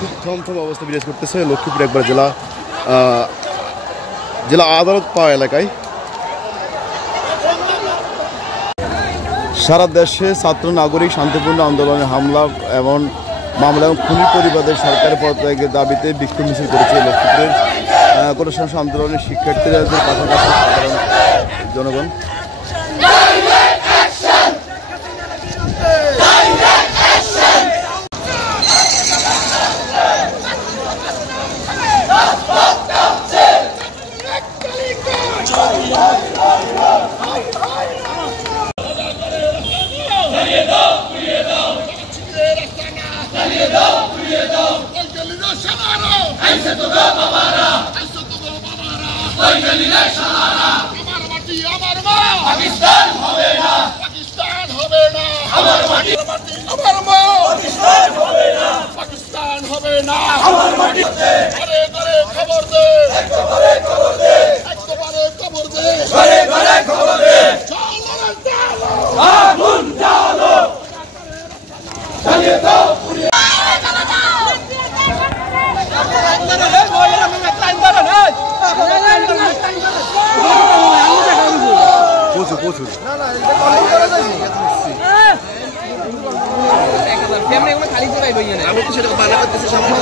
খুব থমথম অবস্থা বিরাজ করতেছে লক্ষ্মীপুর একবার জেলা আদালত পাওয়া এলাকায়। সারা দেশে ছাত্র নাগরিক শান্তিপূর্ণ আন্দোলনে হামলা এবং মামলা এবং খুনি পরিবারের সরকারের পদত্যাগের দাবিতে বিক্ষোভ মিছিল করেছে লক্ষ্মীপুরের কোনো সংসদ আন্দোলনের শিক্ষার্থীরা পাশাপাশি সাধারণ জনগণ। পাকিস্তান হবে না, পাকিস্তান হবে না, আমার মাটি আমার মা, পাকিস্তান হবে না, পাকিস্তান হবে না, আমার মাটি। ঘরে ঘরে খবর দে, একবারে খবর দে, একবারে খবর দে, ঘরে ঘরে খবর দে। চলো আগুন জ্বালো, জ্বালিয়ে দাও পুড়িয়ে প্রচুর আমি তো সেটা বানা করতেছি সামনে।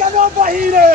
কেন বাহিরে